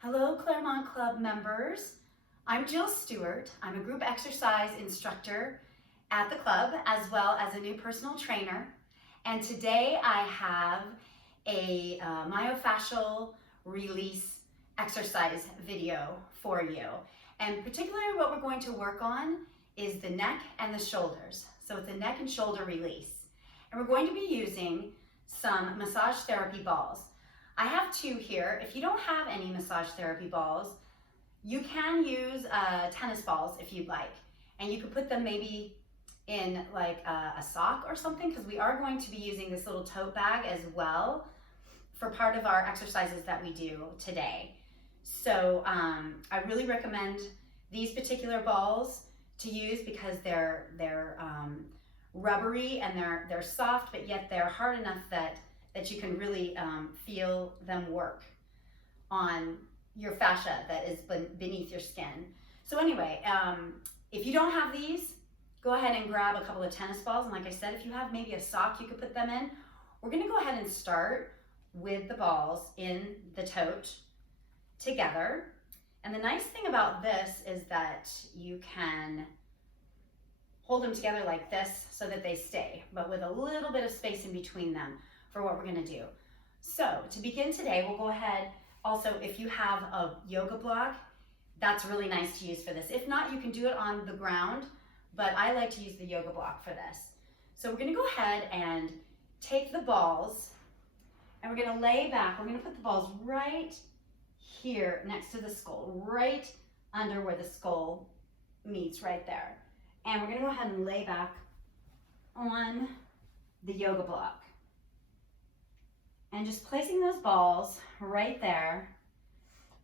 Hello, Claremont Club members. I'm Jill Stewart. I'm a group exercise instructor at the club as well as a new personal trainer. And today I have a myofascial release exercise video for you. And particularly what we're going to work on is the neck and the shoulders. So it's a neck and shoulder release. And we're going to be using some massage therapy balls. I have two here. If you don't have any massage therapy balls, you can use tennis balls if you'd like. And you could put them maybe in like a sock or something, because we are going to be using this little tote bag as well for part of our exercises that we do today. So I really recommend these particular balls to use because they're rubbery and they're soft, but yet they're hard enough that you can really feel them work on your fascia that is beneath your skin. So anyway, if you don't have these, go ahead and grab a couple of tennis balls. And like I said, if you have maybe a sock, you could put them in. We're gonna go ahead and start with the balls in the tote together. And the nice thing about this is that you can hold them together like this so that they stay, but with a little bit of space in between them for what we're gonna do. So to begin today, we'll go ahead, also if you have a yoga block, that's really nice to use for this. If not, you can do it on the ground, but I like to use the yoga block for this. So we're gonna go ahead and take the balls and we're gonna lay back. We're gonna put the balls right here next to the skull, right under where the skull meets, right there. And we're gonna go ahead and lay back on the yoga block. And just placing those balls right there,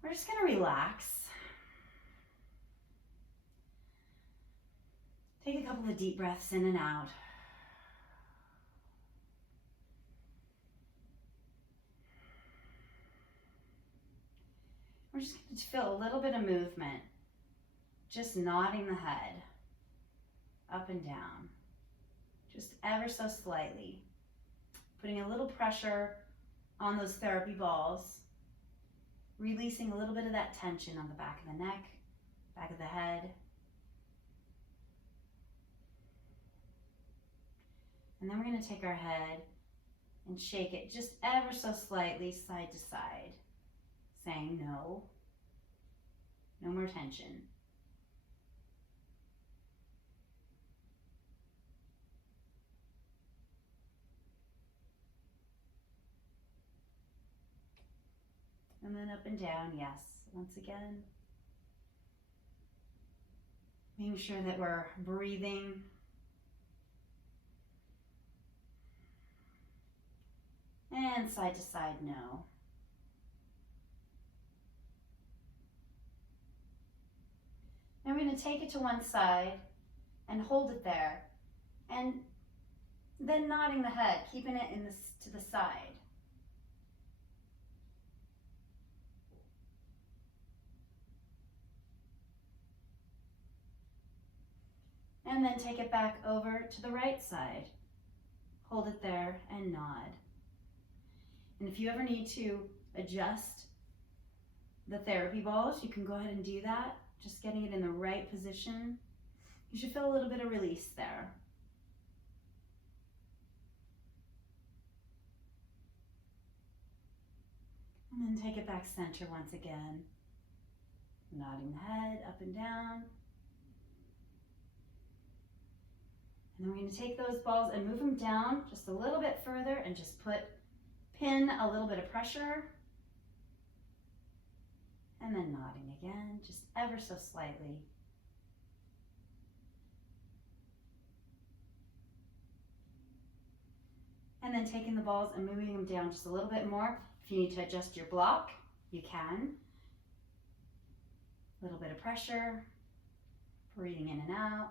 we're just gonna relax. Take a couple of deep breaths in and out. We're just going to feel a little bit of movement, just nodding the head up and down, just ever so slightly, putting a little pressure on those therapy balls, releasing a little bit of that tension on the back of the neck, back of the head. And then we're going to take our head and shake it just ever so slightly side to side, saying no, no more tension. And then up and down, yes, once again. Making sure that we're breathing. And side to side, no. Now we're going to take it to one side and hold it there. And then nodding the head, keeping it to the side. And then take it back over to the right side. Hold it there and nod. And if you ever need to adjust the therapy balls, you can go ahead and do that. Just getting it in the right position. You should feel a little bit of release there. And then take it back center once again. Nodding the head up and down. And then we're going to take those balls and move them down just a little bit further and just pin a little bit of pressure. And then nodding again, just ever so slightly. And then taking the balls and moving them down just a little bit more. If you need to adjust your block, you can. A little bit of pressure, breathing in and out.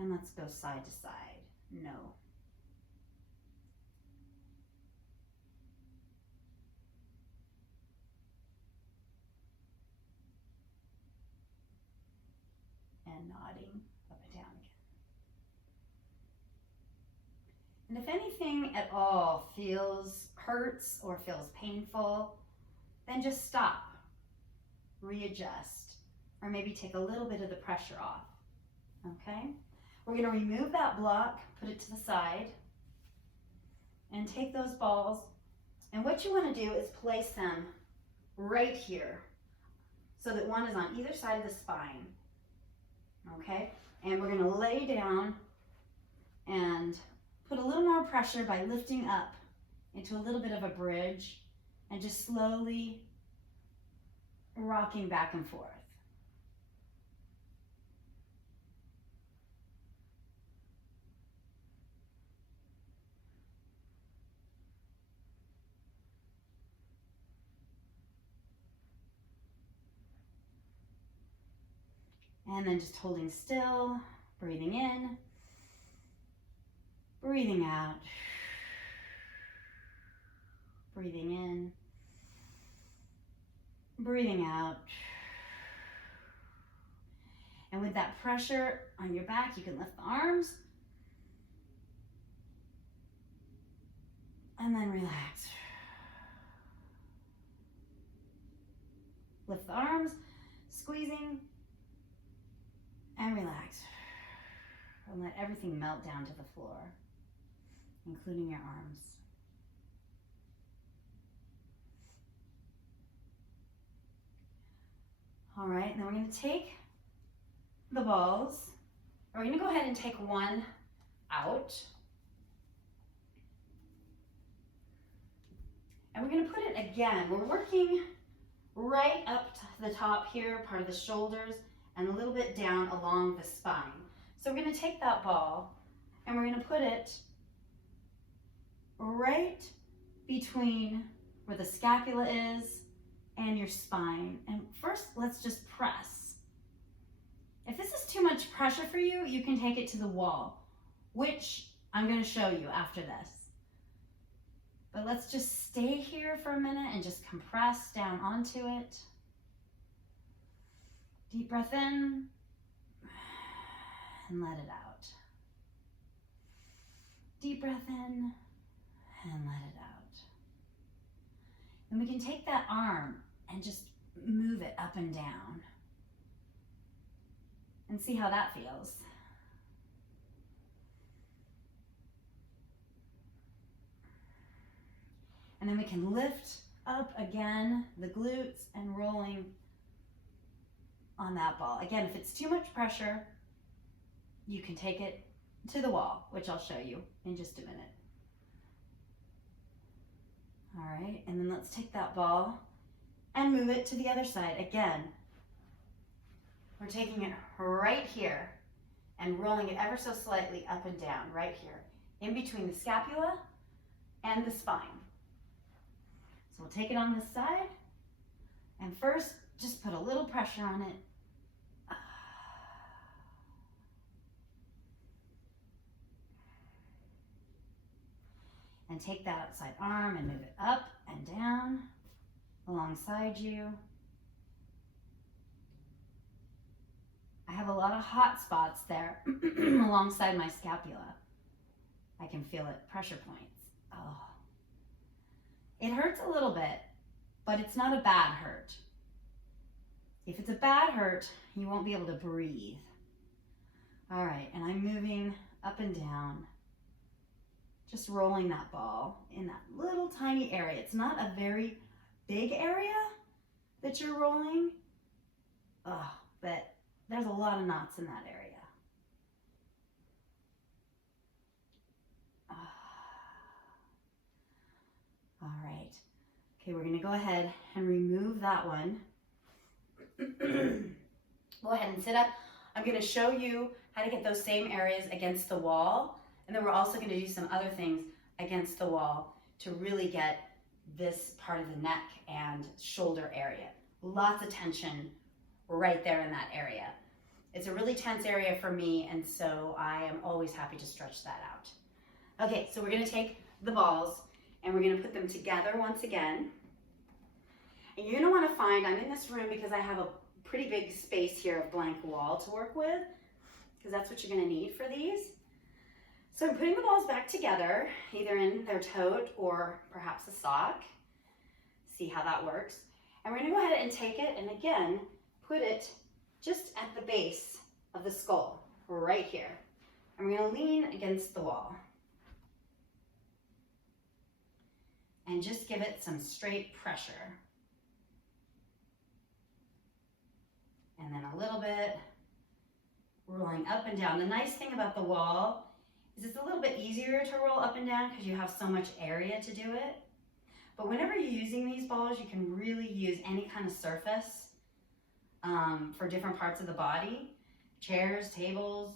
And let's go side to side, no. And nodding up and down again. And if anything at all hurts or feels painful, then just stop, readjust, or maybe take a little bit of the pressure off, okay? We're gonna remove that block, put it to the side, and take those balls, and what you wanna do is place them right here, so that one is on either side of the spine, okay? And we're gonna lay down and put a little more pressure by lifting up into a little bit of a bridge and just slowly rocking back and forth. And then just holding still, breathing in, breathing out, breathing in, breathing out. And with that pressure on your back, you can lift the arms and then relax. Lift the arms, squeezing, and relax. And let everything melt down to the floor, including your arms. All right, now we're going to take the balls. We're going to go ahead and take one out. And we're going to put it again. We're working right up to the top here, part of the shoulders, and a little bit down along the spine. So we're going to take that ball and we're going to put it right between where the scapula is and your spine. And first, let's just press. If this is too much pressure for you, you can take it to the wall, which I'm going to show you after this. But let's just stay here for a minute and just compress down onto it. Deep breath in and let it out. Deep breath in and let it out. And we can take that arm and just move it up and down and see how that feels. And then we can lift up again the glutes and rolling on that ball. Again, if it's too much pressure, you can take it to the wall, which I'll show you in just a minute. All right, and then let's take that ball and move it to the other side. Again, we're taking it right here and rolling it ever so slightly up and down, right here, in between the scapula and the spine. So we'll take it on this side, and first, just put a little pressure on it. And take that outside arm and move it up and down alongside you. I have a lot of hot spots there alongside my scapula. I can feel it, pressure points. Oh. It hurts a little bit, but it's not a bad hurt. If it's a bad hurt, you won't be able to breathe. All right, and I'm moving up and down, just rolling that ball in that little tiny area. It's not a very big area that you're rolling, but there's a lot of knots in that area. All right. Okay, we're gonna go ahead and remove that one. Go ahead and sit up. I'm gonna show you how to get those same areas against the wall, and then we're also gonna do some other things against the wall to really get this part of the neck and shoulder area. Lots of tension right there in that area. It's a really tense area for me, and so I am always happy to stretch that out. Okay, so we're gonna take the balls and we're gonna put them together once again. And you're gonna wanna find, I'm in this room because I have a pretty big space here of blank wall to work with, because that's what you're gonna need for these. So I'm putting the balls back together, either in their tote or perhaps a sock. See how that works. And we're gonna go ahead and take it and again, put it just at the base of the skull, right here. And we're gonna lean against the wall. And just give it some straight pressure. And then a little bit, rolling up and down. The nice thing about the wall is it's a little bit easier to roll up and down because you have so much area to do it. But whenever you're using these balls, you can really use any kind of surface for different parts of the body. Chairs, tables,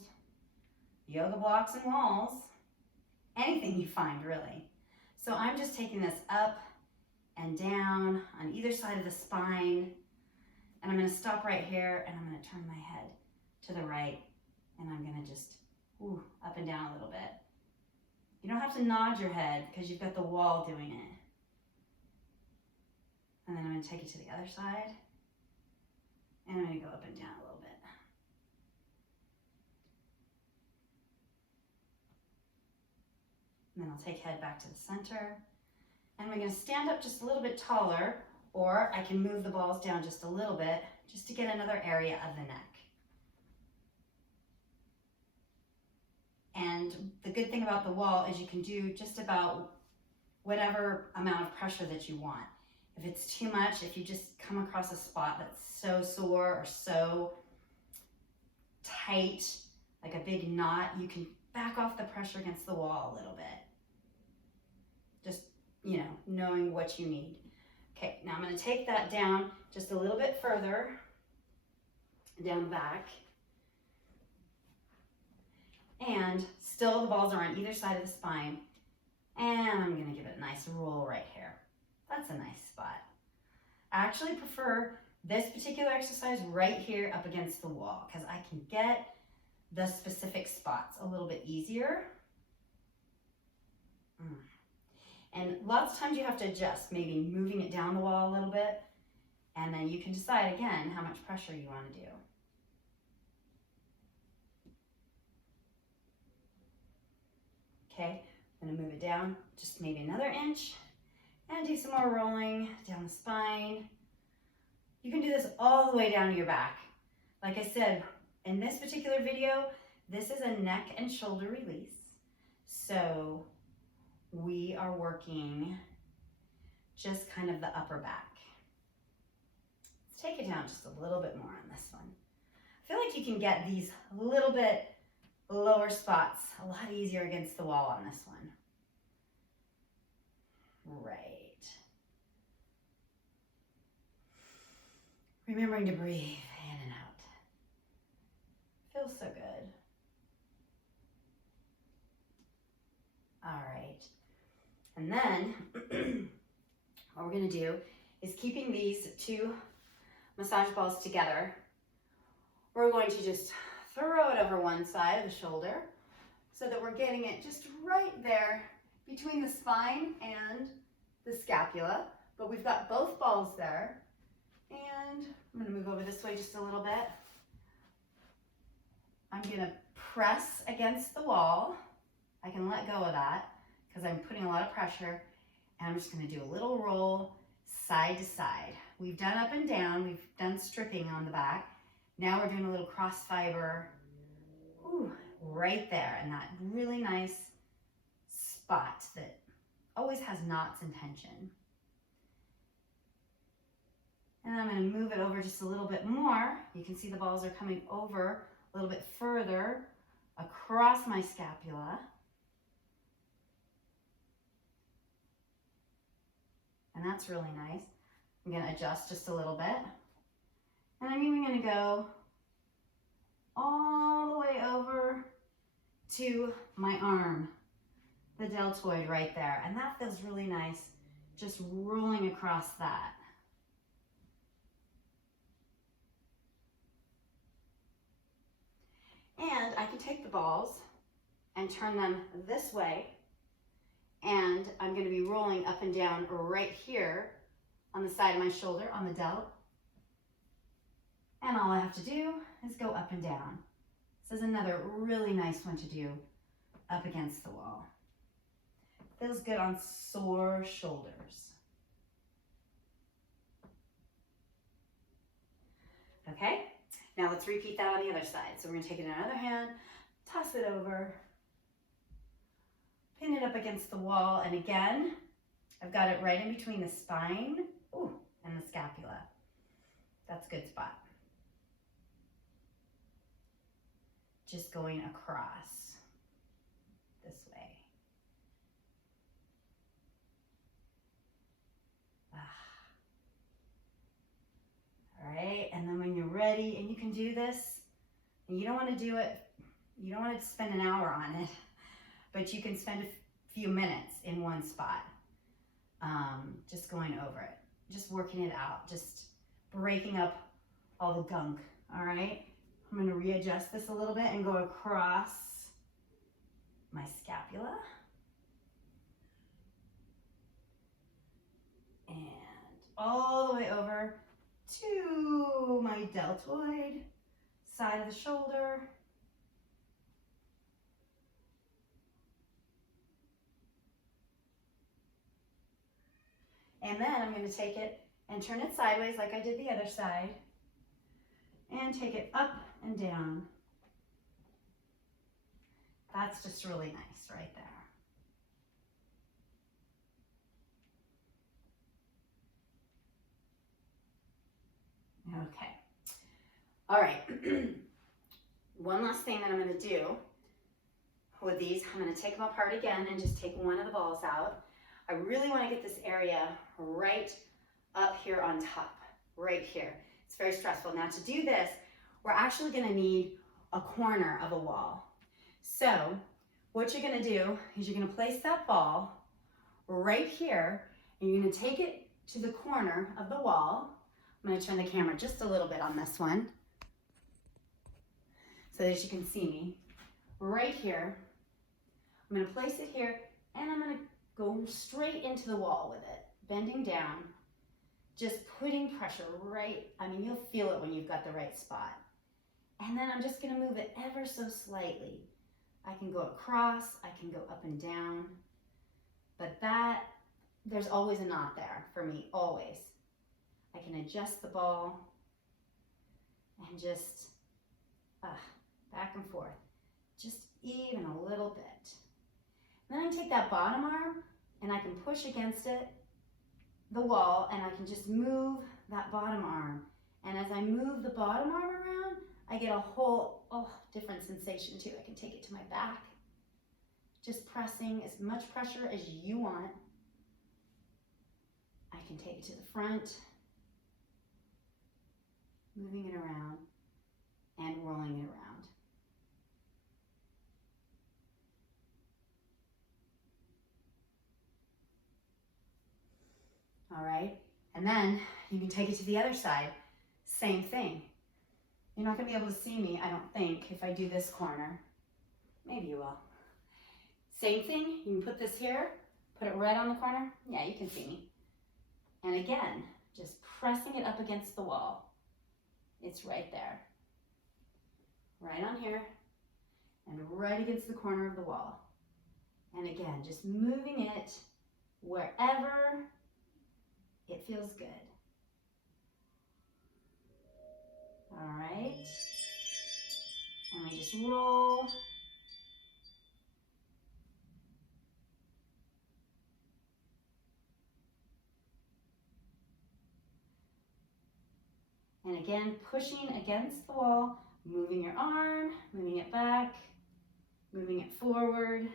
yoga blocks and walls, anything you find really. So I'm just taking this up and down on either side of the spine, and I'm gonna stop right here and I'm gonna turn my head to the right, and I'm gonna just up and down a little bit. You don't have to nod your head because you've got the wall doing it. And then I'm gonna take it to the other side, and I'm gonna go up and down a little bit. And then I'll take head back to the center. And we're gonna stand up just a little bit taller, or I can move the balls down just a little bit, just to get another area of the neck. And the good thing about the wall is you can do just about whatever amount of pressure that you want. If it's too much, if you just come across a spot that's so sore or so tight, like a big knot, you can back off the pressure against the wall a little bit. Just, knowing what you need. Okay, now I'm gonna take that down just a little bit further, down back. And still the balls are on either side of the spine. And I'm gonna give it a nice roll right here. That's a nice spot. I actually prefer this particular exercise right here up against the wall because I can get the specific spots a little bit easier. And lots of times you have to adjust, maybe moving it down the wall a little bit, and then you can decide again how much pressure you want to do. Okay, I'm gonna move it down just maybe another inch and do some more rolling down the spine. You can do this all the way down to your back. Like I said, in this particular video, this is a neck and shoulder release. So we are working just kind of the upper back. Let's take it down just a little bit more on this one. I feel like you can get these little bit lower spots a lot easier against the wall on this one. Right. Remembering to breathe in and out. Feels so good. All right. And then what we're going to do is keeping these two massage balls together. We're going to just throw it over one side of the shoulder so that we're getting it just right there between the spine and the scapula. But we've got both balls there. And I'm going to move over this way just a little bit. I'm going to press against the wall. I can let go of that because I'm putting a lot of pressure. And I'm just going to do a little roll side to side. We've done up and down. We've done stripping on the back. Now we're doing a little cross fiber right there, and that really nice spot that always has knots and tension. And I'm going to move it over just a little bit more. You can see the balls are coming over a little bit further across my scapula. And that's really nice. I'm going to adjust just a little bit. And I'm even going to go all the way over to my arm, the deltoid right there. And that feels really nice, just rolling across that. And I can take the balls and turn them this way. And I'm going to be rolling up and down right here on the side of my shoulder, on the delt. And all I have to do is go up and down. This is another really nice one to do up against the wall. Feels good on sore shoulders. Okay, now let's repeat that on the other side. So we're gonna take it in our other hand, toss it over, pin it up against the wall, and again, I've got it right in between the spine, and the scapula. That's a good spot. Just going across this way. All right, and then when you're ready, and you can do this, and you don't want to do it, you don't want to spend an hour on it, but you can spend a few minutes in one spot, just going over it, just working it out, just breaking up all the gunk, all right? I'm gonna readjust this a little bit and go across my scapula. And all the way over to my deltoid, side of the shoulder. And then I'm going to take it and turn it sideways like I did the other side. And take it up and down. That's just really nice right there. Okay. All right. One last thing that I'm going to do with these, I'm going to take them apart again and just take one of the balls out. I really want to get this area right up here on top, right here. It's very stressful. Now to do this, we're actually going to need a corner of a wall. So what you're going to do is you're going to place that ball right here, and you're going to take it to the corner of the wall. I'm going to turn the camera just a little bit on this one so that you can see me. Right here, I'm going to place it here, and I'm going to go straight into the wall with it, bending down, just putting pressure right, you'll feel it when you've got the right spot. And then I'm just gonna move it ever so slightly. I can go across, I can go up and down, but there's always a knot there for me, always. I can adjust the ball and just back and forth, just even a little bit. And then I take that bottom arm and I can push against it, the wall, and I can just move that bottom arm. And as I move the bottom arm around, I get a whole different sensation too. I can take it to my back, just pressing as much pressure as you want. I can take it to the front, moving it around and rolling it around. All right, and then you can take it to the other side. Same thing. You're not gonna be able to see me, I don't think, if I do this corner. Maybe you will. Same thing, you can put this here, put it right on the corner. Yeah, you can see me. And again, just pressing it up against the wall. It's right there. Right on here, and right against the corner of the wall. And again, just moving it wherever it feels good. All right. And we just roll. And again, pushing against the wall, moving your arm, moving it back, moving it forward.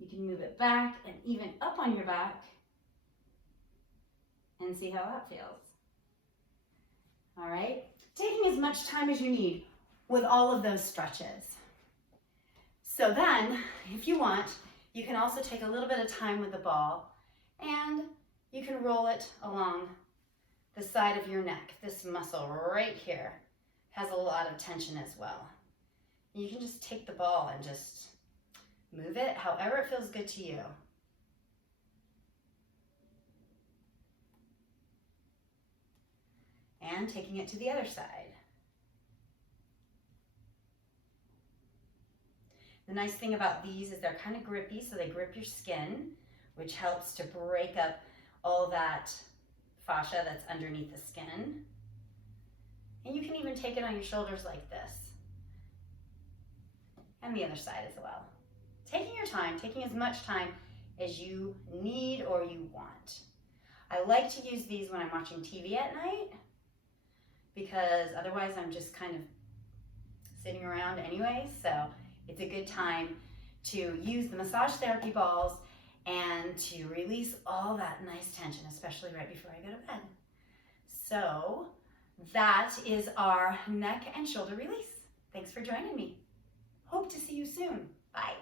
You can move it back and even up on your back and see how that feels. All right, taking as much time as you need with all of those stretches. So then, if you want, you can also take a little bit of time with the ball and you can roll it along the side of your neck. This muscle right here has a lot of tension as well. You can just take the ball and just move it however it feels good to you. And taking it to the other side. The nice thing about these is they're kind of grippy, so they grip your skin, which helps to break up all that fascia that's underneath the skin. And you can even take it on your shoulders like this. And the other side as well. Taking your time, taking as much time as you need or you want. I like to use these when I'm watching TV at night, because otherwise I'm just kind of sitting around anyway. So it's a good time to use the massage therapy balls and to release all that nice tension, especially right before I go to bed. So that is our neck and shoulder release. Thanks for joining me. Hope to see you soon. Bye.